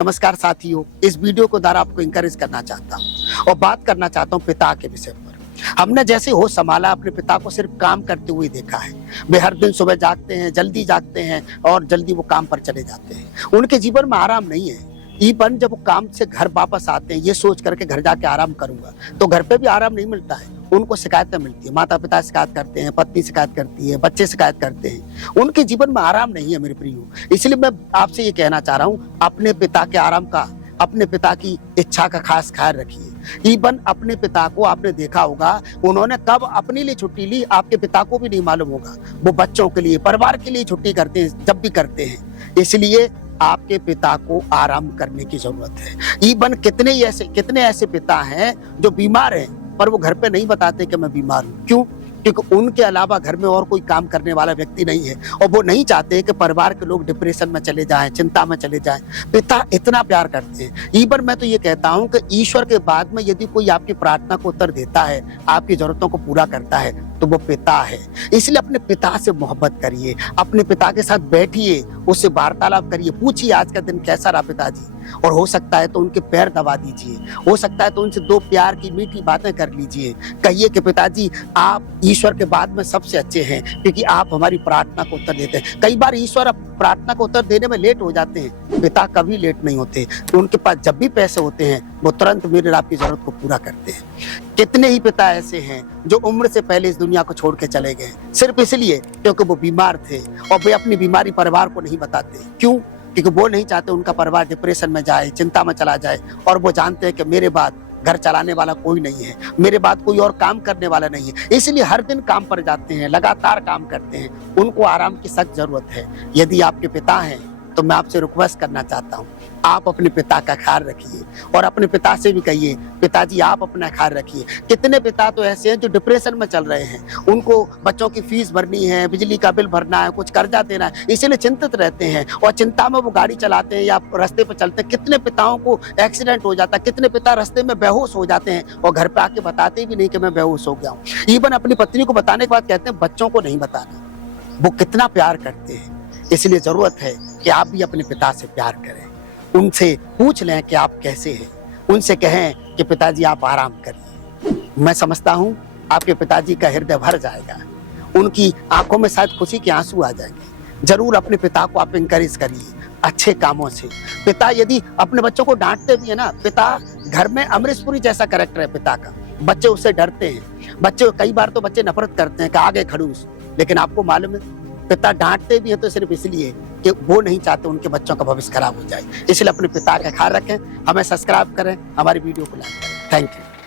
नमस्कार साथियों, इस वीडियो को द्वारा आपको इंकरेज करना चाहता हूँ और बात करना चाहता हूँ पिता के विषय पर। हमने जैसे होश संभाला अपने पिता को सिर्फ काम करते हुए देखा है। वे हर दिन सुबह जागते हैं, जल्दी जागते हैं और जल्दी वो काम पर चले जाते हैं। उनके जीवन में आराम नहीं है। इवन जब वो काम से घर वापस आते हैं ये सोच करके घर जाके आराम करूंगा, तो घर पे भी आराम नहीं मिलता है। उनको शिकायतें मिलती है, माता पिता शिकायत करते हैं, पत्नी शिकायत करती है, बच्चे शिकायत करते हैं। उनके जीवन में आराम नहीं है मेरे प्रियो। इसलिए मैं आपसे ये कहना चाह रहा हूँ, अपने पिता के आराम का, अपने पिता की इच्छा का खास ख्याल रखिए। इवन अपने पिता को आपने देखा होगा, उन्होंने कब अपने लिए छुट्टी ली आपके पिता को भी नहीं मालूम होगा। वो बच्चों के लिए, परिवार के लिए छुट्टी करते हैं जब भी करते हैं। इसलिए आपके पिता को आराम करने की जरूरत है। इवन कितने ऐसे पिता हैं जो बीमार हैं पर वो घर पे नहीं बताते कि मैं बीमार हूँ। क्यों? क्योंकि उनके अलावा घर में और कोई काम करने वाला व्यक्ति नहीं है और वो नहीं चाहते कि परिवार के लोग डिप्रेशन में चले जाएं, चिंता में चले जाएं। पिता इतना प्यार करते हैं। इवन मैं तो ये कहता हूं कि ईश्वर के बाद में यदि कोई आपकी प्रार्थना को उत्तर देता है, आपकी जरूरतों को पूरा करता है, तो वो पिता है। इसलिए अपने पिता से मोहब्बत करिए, अपने पिता के साथ बैठिए, उससे वार्तालाप करिए, पूछिए आज का दिन कैसा रहा पिताजी। और हो सकता है तो उनके पैर दबा दीजिए, हो सकता है तो उनसे दो प्यार की मीठी बातें कर लीजिए। कहिए कि पिताजी आप ईश्वर के बाद में सबसे अच्छे हैं, क्योंकि आप हमारी प्रार्थना को उत्तर देते हैं। कई बार ईश्वर प्रार्थना को उत्तर देने में लेट हो जाते हैं, पिता कभी लेट नहीं होते। तो उनके पास जब भी पैसे होते हैं वो तुरंत मेरे आपकी जरूरत को पूरा करते हैं। कितने ही पिता ऐसे हैं जो उम्र से पहले इस दुनिया को छोड़ के चले गए, सिर्फ इसलिए क्योंकि वो बीमार थे और वे अपनी बीमारी परिवार को नहीं बताते। क्यों? क्योंकि वो नहीं चाहते उनका परिवार डिप्रेशन में जाए, चिंता में चला जाए, और वो जानते हैं कि मेरे बाद घर चलाने वाला कोई नहीं है, मेरे बाद कोई और काम करने वाला नहीं है। इसलिए हर दिन काम पर जाते हैं, लगातार काम करते हैं। उनको आराम की सख्त जरूरत है। यदि आपके पिता हैं तो मैं आपसे रिक्वेस्ट करना चाहता हूँ, आप अपने पिता का ख्याल रखिए और अपने पिता से भी कहिए पिताजी आप अपना ख्याल रखिए। कितने पिता तो ऐसे हैं जो डिप्रेशन में चल रहे हैं, उनको बच्चों की फीस भरनी है, बिजली का बिल भरना है, कुछ कर्जा देना है, इसीलिए चिंतित रहते हैं और चिंता में वो गाड़ी चलाते हैं या रास्ते पर चलते हैं। कितने पिताओं को एक्सीडेंट हो जाता है, कितने पिता रास्ते में बेहोश हो जाते हैं और घर पे आके बताते भी नहीं कि मैं बेहोश हो गया हूँ। इवन अपनी पत्नी को बताने के बाद कहते हैं बच्चों को नहीं बताना। वो कितना प्यार करते हैं। इसलिए जरूरत है कि आप भी अपने पिता से प्यार करें, उनसे पूछ लें कि आप कैसे हैं, उनसे कहें कि पिताजी आप आराम करिए। मैं समझता हूँ आपके पिताजी का हृदय भर जाएगा, उनकी आंखों में शायद खुशी के आंसू आ जाएंगे। जरूर अपने पिता को आप इंकरेज करिए अच्छे कामों से। पिता यदि अपने बच्चों को डांटते भी है ना, पिता घर में अमरीश पुरी जैसा कैरेक्टर है पिता का, बच्चे उससे डरते हैं। बच्चे कई बार तो बच्चे नफरत करते हैं कि आगे खड़ूस, लेकिन आपको मालूम है पिता डांटते भी है तो सिर्फ इसलिए कि वो नहीं चाहते उनके बच्चों का भविष्य खराब हो जाए। इसलिए अपने पिता का ख्याल रखें, हमें सब्सक्राइब करें, हमारी वीडियो को लाइक करें। Thank you.